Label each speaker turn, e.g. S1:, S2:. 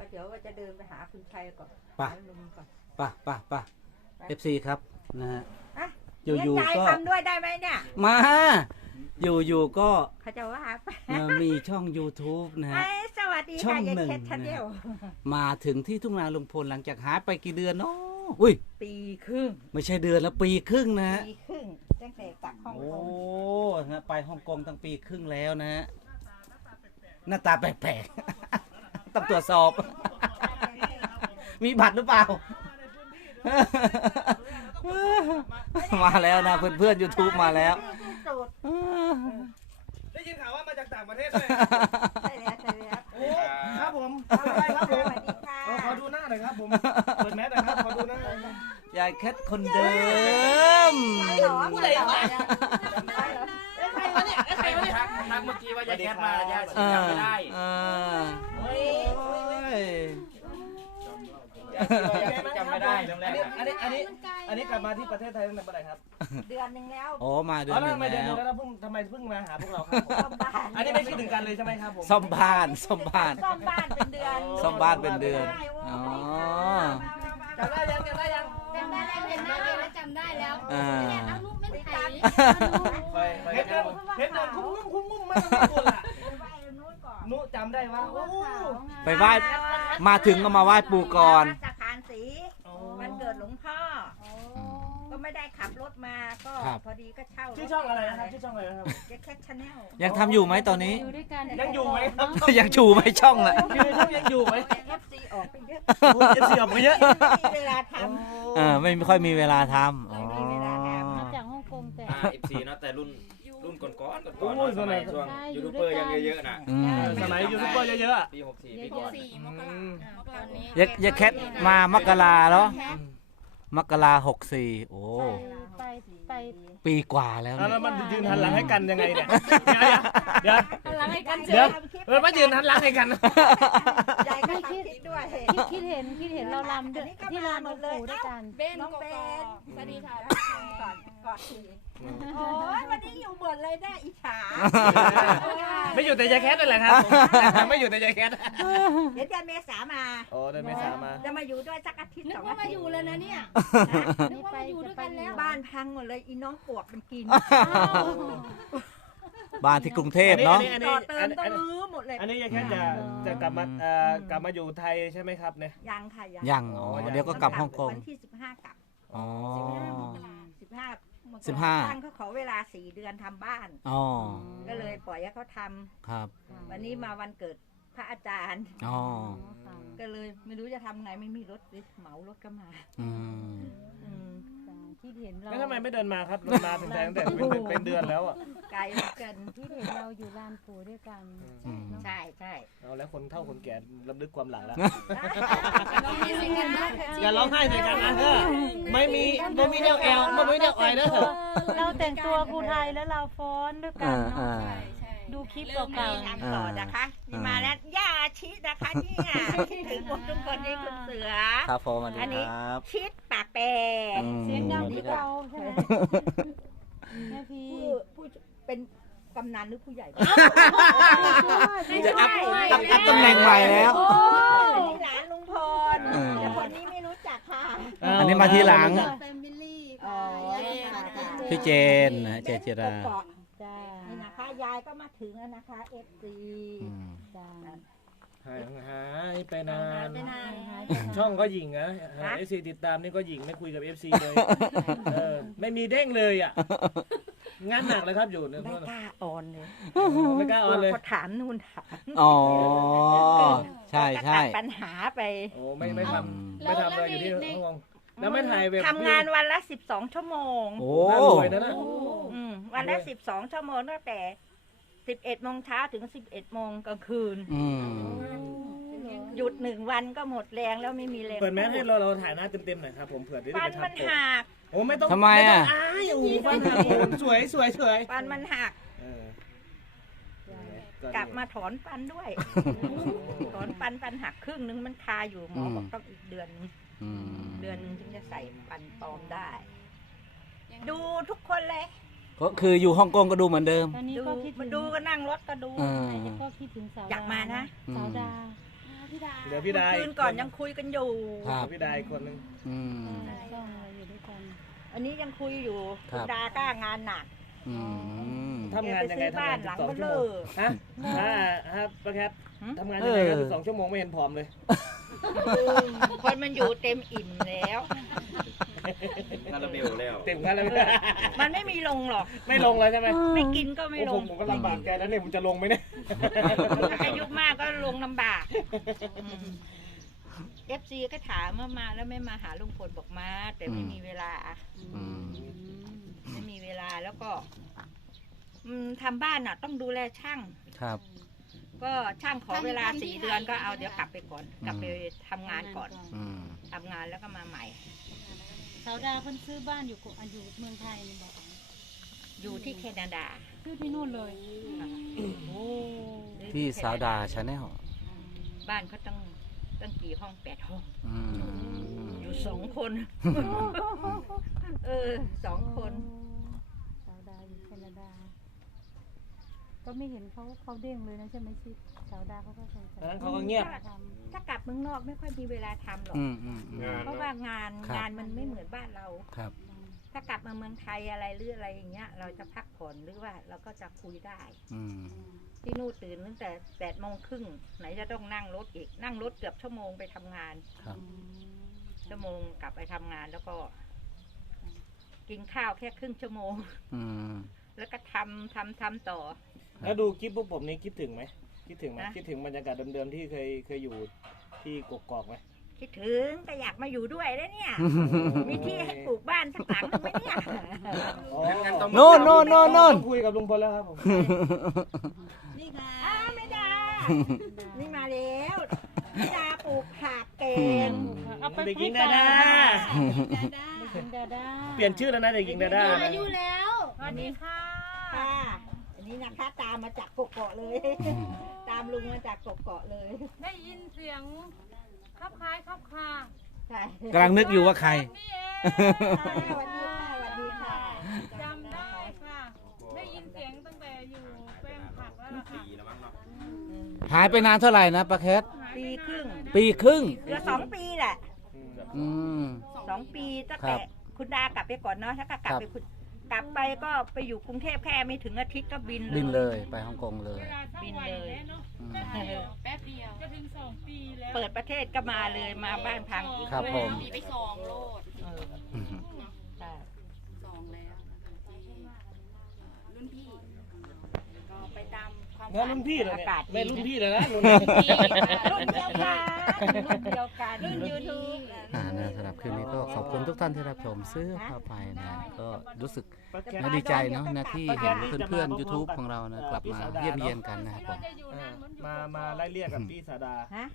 S1: เดี๋ยวว่าจะเดินไปหาคุณชัยก่อน
S2: ไป
S1: หาลุงก่อน
S2: ป่ะ FC ครับนะฮะ
S1: อ่ะ
S2: อยู่ๆ
S1: งั้นยาย
S2: ก็
S1: ทำด้วยได้ไหมเนี่ย
S2: มาอยู่ก็
S1: เขาจะว่าไป
S2: มีช่อง YouTube นะฮะ
S1: ไอ้สวัสดี
S2: ช่อ
S1: ค่ะ
S2: ง
S1: ยาย
S2: หนึ่ง
S1: เคสชันเดียว
S2: มาถึงที่ทุ่งนาลุงพลหลังจากหายไปกี่เดือนเนาะอุ้ย
S1: ปีครึ่ง
S2: ไม่ใช่เดือนแล้วปีครึ่งนะฮะ
S1: ปีครึ่งตั้งแต่กลับห้อง
S2: โอ้
S1: กง
S2: นะไปฮ่องกงตั้งปีครึ่งแล้วนะฮะหน้าตาแปลกๆ ต้องตรวจสอบ มีบัตรหรือเปล่า มาแล้วนะเพื่อนๆ YouTube มาแล้ว
S3: ได้ยินข่าวว่ามาจากต่างประเทศด้วย
S1: ใช่แล้วใช่แล้ว
S3: โอ้ครับผมอะไรครับผม
S1: สวัสดีค่ะ
S3: ขอดูหน้าหน่อยครับผมเปิดแมสหน่อยครับขอดูหน้าหน่อย
S2: ยายแคทคนเดิม
S1: ผู้ใดวะ
S3: ใครวะเนี่ยใครวะเนี่ย
S4: ทักเมื่อกี้ว่ายายแคทมายายจำไม่ได้
S1: โอ้ย
S4: จำไม่ได้เรื่องแรก
S3: อันนี้กลับมาที่ประเทศไทยตั้งแต่เมื่อไหร่ครับ
S1: เดือนหนึ่งแล้ว
S2: โอ้มาเดือ
S3: อ๋
S2: น
S3: อ
S2: ห
S3: แล้ว
S2: นึ่ง
S3: ทำไมเดือนนึ
S2: แล้
S3: ง
S2: ว
S3: แล้วทำไมเพิ่งมาหาพวกเราครับผม
S1: ซ่อมบ้าน
S3: อันนี้ไม่คิดถึงกันเลยใช่ไหมครับผม
S2: ซ่อมบ้านซ่อมบ้าน
S1: ซ่อมบ้านเป็นเดือน
S2: ซ่อมบ้านเป็นเดือนอ๋อ
S3: จำได้ยังจำได้ยัง
S5: จำได้แล้วเห็นหน้าเองแล้วจำได้แล้ว
S2: อ่า
S5: เนี่ยเอาลูกไม่ถ่าย
S3: เห็นเดินคุ้มไม่ต้องกลัวล่ะนุจำได้ว่าโอ้
S2: ไปไหว้มาถึงก็มาไหว้ปู่ก่อน
S1: สะพานสีวันเกิดหลวงพ่อ ก็ไม่ได้ขับรถมาก็
S2: ครับ
S1: พอดีก็เช่า
S3: ชื่อช่องอะไรนะครับชื่อช่องอะไรนะครับ
S1: เจ๊แคทชาแนล
S2: ยังทำอยู่ไหมตอนนี้
S5: อยู่ด้วยกัน
S3: ยังอยู่ไหมครับ
S2: ยังชูไหมช่องน่ะ
S3: ชื่อช่องยังอยู่ไหม
S1: เอฟซีออกไปเยอะ
S3: จะเสียบไปเยอะ
S1: ไม่มีเวลาท
S2: ไม่ค่อยมีเวลาทำอ๋อ
S1: ไม่มีเวลาทำ
S5: มาจากฮ่องกงแต่
S4: FC เนาะแต่รุ่นก่อนสมัยช่วงยูทูบเบอร์ยังเยอะๆน่ะ
S2: อืม
S3: สมัยยูทูบเบอร์เยอะๆอะ
S4: ปี64ปีก่อน
S5: ตอนนี้
S2: ยายแคทมามกราเนาะมกรา64โอ้
S5: ไป
S2: ปีกว่าแล้ว
S3: แล้ว
S2: เนี่ย
S3: มันยืนหันหลังให้กันยังไงเนี่ยเดี๋ยว
S5: อะไรกัน
S3: เดี๋ยวมายืนหันหลังให้กัน
S1: ยายก็ทำคลิปด้วย
S5: คิดเห็นเราลำด้วยที่ลำหลวงปู่ด้วยกัน
S1: เบนน้องเบน
S5: สวัสดีค่ะ
S1: ก่อนทีโอ้ยวันนี้อยู่บนเลยได้อิจฉา
S3: ไม่อยู่แต่ยายแคทนั่นแหละครับไม่อยู่แต่ยายแคท
S1: เดี๋ยวเดือนเมษามา
S3: โอ้เดินเมษามา
S1: จะมาอยู่ด้วยสักอาทิตย์
S5: นึก
S1: สอง
S5: ว่า
S1: อา
S5: มา
S1: ทิ
S5: อ
S1: ต
S5: ยู่
S1: ย์
S5: แล้วนะเนี่ย นึกว่ามาอยู่ด้วยกันแล้ว
S1: บ้านพังหมดเลยอีน้องปวกมันกิน
S2: บ้านที่กรุงเทพเนาะ
S1: ต่อเติมต้องรื้อหมดเลย
S3: อันนี้ยายแคทจะกลับมาอยู่ไทยใช่ไหมครับเนี่ย
S1: ยังค่ะ
S2: ยังอ๋อเดี๋ยวก็กลับฮ่องกง
S1: วันที่15กลับ
S2: อ๋อ
S1: 15
S2: 15
S1: ตั้งเขาขอเวลา4 เดือนทำบ้าน
S2: อ๋อ
S1: ก็เลยปล่อยให้เขาทำ
S2: ครับ
S1: วันนี้มาวันเกิดพระอาจารย์
S2: อ๋อ
S1: ก็เลยไม่รู้จะทำไงไม่มีรถเลยเหมารถก็มา
S2: อืม
S1: อืม
S5: คิดเห็นเรา
S3: แล้วทำไมไม่เดินมาครับมาถึงแต่เป็นเดือนแล้วอ่ะ
S1: ไกลเหลือเกิน
S5: คิดเห็นเราอยู่ลานปู่ด้วยกัน
S2: อืม
S1: ใช่ใช่
S3: เอาแล้วคนเฒ่าคนแก่ลำลึกความหลังแล้ว
S5: เราไม่สิกันนะ
S3: อย่าร้องไห้ใส่กันนะเธอไม่มีแนวแอลไม่มีแนวอ่อยนะเธอ
S5: เราแต่งตัวภูไทยแล้วเราฟ้อนด้วยกันเนาะ
S2: อ่า
S5: ดูคลิปเก่า
S1: ทำต่อนะคะนี่มาแล้วย่าชิดนะคะเนี่ยคิดถึงพวกทุกคนนี่คุณเสือ
S2: ครับผมสวัสดี
S1: อันนี้
S2: ครับ
S1: ชิดปากแปร
S2: อืม
S5: ๆเสียงดังที่เราใช่ไหมแม่พี่
S1: ผู้เป็นกำนันหรือผู้ใหญ่
S2: จะอัพตำแหน่งใหม่แล้ว
S1: อันนี้หลานลุงพล
S2: อืม
S1: แต่คนนี้ไม่รู้จักค่ะ
S2: อันนี้มาทีหลัง
S5: แฟมิลี่
S1: อ๋อ
S2: พี่เจนนะเจนจิรา
S5: จ้า
S1: นี่นะคะ ยายก็มาถึงแล้วนะคะ FC
S2: อืม
S5: จ้า
S3: หายไปนาน
S1: ไปนาน
S3: ช่องก็หยิงนะเอฟซีติดตามนี่ก็หยิงไม่คุยกับเอฟซีเลยไม่มีเด้งเลยอ่ะงานหนักเลยครับอยู่เนี่ย
S1: ไม่กล้าออนเลย
S3: ไม่กล้าออนเลย
S1: เขาถามนู่นถาม
S2: อ๋อ ใช่
S1: ก็
S2: ใช่
S1: ตัดปัญหาไป
S3: โอ้ไม่ทำเลยอยู่ที่ฮ่องกงแล้วไม่ถ่ายแบบ
S1: ทำงานวันละ12 ชั่วโมง
S2: โอ้
S3: น่ารวยนะนะ
S1: วันละ12 ชั่วโมงตั้งแต่11 โมงเช้าถึง11 โมงกลางคืน
S2: อืม
S1: หยุด1 วันก็หมดแรงแล้วไม่มีแรง
S3: เปิดแมสให้เราถ่ายหน้าเต็มๆหน่อยครับผมเผื่อได้
S1: ฟั
S3: ไป
S1: นมัน
S3: ทำผม
S1: หัก
S3: โอ้ไม่ต้อง
S2: ทำไมอ่ะ
S3: อ้ายโอ้ฟันหักสวย
S1: ฟันมันหัก กลับมาถอนฟันด้วย ถอนฟันหักครึ่งนึงมันคาอยู่หมอบอกต้องอีกเดือนนึง
S2: อืม
S1: เดือนนึงถึงจะใส่ฟันปลอมได้ ดูทุกคนเลย
S2: ก็คืออยู่ฮ่องกงก็ดูเหมือนเดิม
S5: ตอนนี้
S1: ดู
S5: ก็คิด
S1: มา
S5: ถึง
S1: ดูก็นั่งรถก็ดู
S2: อ่า
S5: ก็คิดถึงสาว
S1: อยากมานะ
S5: สาวดา
S2: อ
S5: พี่ดา
S3: เหลือพี่ดา
S1: คืนก่อนยังคุยกันอยู่
S2: ครับ
S3: พี่ดาอีกคนนึง
S2: อืม
S5: ช่องเราอยู่ด้วยกัน
S1: อันนี้ยังคุยอยู่
S2: ครั
S1: คุ
S2: บ
S1: ณดาก้างานหนัก
S2: อืม
S3: ทำงานยังไง
S1: แกไปซื้อบ้านหลัง
S3: 12
S1: เบ
S3: ชั่ว
S1: ล
S3: โม
S1: อง
S3: ฮะครับป้าแคท
S1: หืม
S3: ทำงานยังไงครับ12 ชั่วโมงไม่เห็นผอมเลย
S1: คนมันอยู่เต็มอิ่มแล้ว
S4: คาราเบลแล้ว
S3: เต็มกันแล้ว
S1: มันไม่มีลงหรอก
S3: ไม่ลงแล้วใช่ไหม
S1: ไม่กินก็ไม่ล
S3: ผ
S1: ง
S3: มก็ลำบากแกแล้วเนี่ยผมจะลงไหมเนี่ย
S1: อายุมากก็ลงลำบากFC ก็ถามว่ามาแล้วไม่มาหาลุงพลบอกมา แต่ไม่มีเวลา
S2: อืม
S1: ไม่มีเวลาแล้วก็ทำบ้านน่ะ ต้องดูแลช่าง
S2: ครับ
S1: ก็ช่างขอเวลา4 เดือนก็เอาเดี๋ยวกลับไปก่อน กลับไปทำงานก่อน
S2: อืม
S1: ทำงานแล้วก็มาใหม่
S5: สาวดาเพิ่นซื้อบ้านอยู่อยู่เมืองไทยนี่บอก
S1: อยู่ที่แคนาดา
S5: ซื้อที่นู่นเลย โอ้
S2: ที่สาวดาชาแนล
S1: บ้านเขาตั้งกี่ห้อง8 ห้อง
S2: อืม
S1: อยู่2 คน 2 คน
S5: สาวดาอยู่แคนาดา ก็ไม่เห็นเขาเด้งเลยนะใช่ไหมชิดสาวดาเขาก็สงสัย
S3: นั้นเขาก็เงียบ
S5: ทำ
S1: ถ้ากลับเมืองนอกไม่ค่อยมีเวลาทำหรอก
S2: อืมอืมอืม
S1: เพราะว่างาน
S2: ครับ
S1: งานมันไม่เหมือนบ้านเรา
S2: ครับ
S1: ถ้ากลับมาเมืองไทยอะไรหรืออะไรอย่างเงี้ย เราจะพักผ่อนหรือว่าเราก็จะคุยได้
S2: อืม
S1: ที่นู่นตื่นตั้งแต่8:30ไหนจะต้องนั่งรถอีกนั่งรถเกือบชั่วโมงไปทำงาน
S2: ครับ
S1: ชั่วโมงกลับไปทำงานแล้วก็ กินข้าวแค่ครึ่งชั่วโมง
S2: อืม
S1: แล้วก็ทำต่อ
S3: แล้วดูคลิปพวกผมนี้คิดถึงไหมคิดถึงไหม
S1: นะ
S3: คิดถึงบรรยากาศเดิมๆที่เคยอยู่ที่กกอกไหม
S1: คิดถึงก็อยากมาอยู่ด้วยแล้วเนี่ย มีที่ให้ปลูกบ้านสักหลังหนึงไหมเนี่ย
S3: อ๋อ
S4: งั้นต้อง
S2: โน่นโน่นโน่นโน่น
S3: ต้องคุยกับลุงพลแล้วครับผม
S5: นี่ค่ะ
S1: อ้าวไม่ได้ นี่มาแล้วไม่ได้ปลูกผักเก่ง
S5: เอาไป
S3: เด็กหญิง
S5: ให้
S3: ดาดา
S5: เด็กหญิงดาดา
S3: เปลี่ยนชื่อแล้วนะเด็กหญิงดาดา
S5: อายุแล้ว
S1: สวัสดีค่ะ อันนี้นะคะตามมาจากกกอกเลย ตามลุงมาจากกกอกเลย
S6: ได้ยินเสียงคับคล้ายคับคา
S1: ใช่
S2: กำลังนึกอยู่ว่าใคร
S6: นี่เอง
S1: สวัสดีค่ะสวัสดีค่ะ
S6: จำได้ค่ะ ได้ยินเสียงตั้งแต่อยู่แปลงผักแล้วล่ะค่ะ
S4: ปีแล้วมั้งเนาะ
S2: หายไปนานเท่าไหร่นะป้าแคท
S1: ปีครึ่ง
S2: ปีครึ่ง
S1: เหลือ2 ปีแหละ
S2: อืม
S1: 2 ปีตั้ง
S2: ครั
S1: แต่
S2: บ
S1: คุณดากลับไปก่อนเนาะถ้าก็กลับ
S2: ครับ
S1: ไปกลับไปก็ไปอยู่กรุงเทพแค่ไม่ถึงอาทิตย์ก็บิน
S2: บินเลยไปฮ่องกงเลย
S6: เวลาทั้งวันแล้วเนาะ
S2: อืม
S6: แป๊บเดียวแป๊บเดียวจะถึง2 ปีแล้ว
S1: เปิดประเทศก็มาเลยมาบ้านพังอีก
S2: ครับผม
S6: มีไป2 โลด
S1: เออ
S2: อืม
S1: ใช่
S6: 2 แล้วรุ่นพี่ก็ไปตามความ
S3: งั้นรุ่นพี่เลยเนี่ยไม่รุ่นพี่เลยนะรุ่น
S1: รุ่นเดียวกันรุ่นเดียวกันรุ่นยูทูบ
S2: นะสำหรับคืนนี้ก็ขอบคุณทุกท่านที่รับชมซื้อพาไปนะก็รู้สึก
S3: ป้าแคท
S2: น่าดีใจเนาะนะที่เห็นเพื่อนๆ YouTube ของเรานะกลับมาเยี่ยมเยียนกันนะครับผม
S6: จะอยู่นานเหมือน
S3: มาไล่เรียกกับพี่สาดา
S1: ฮะ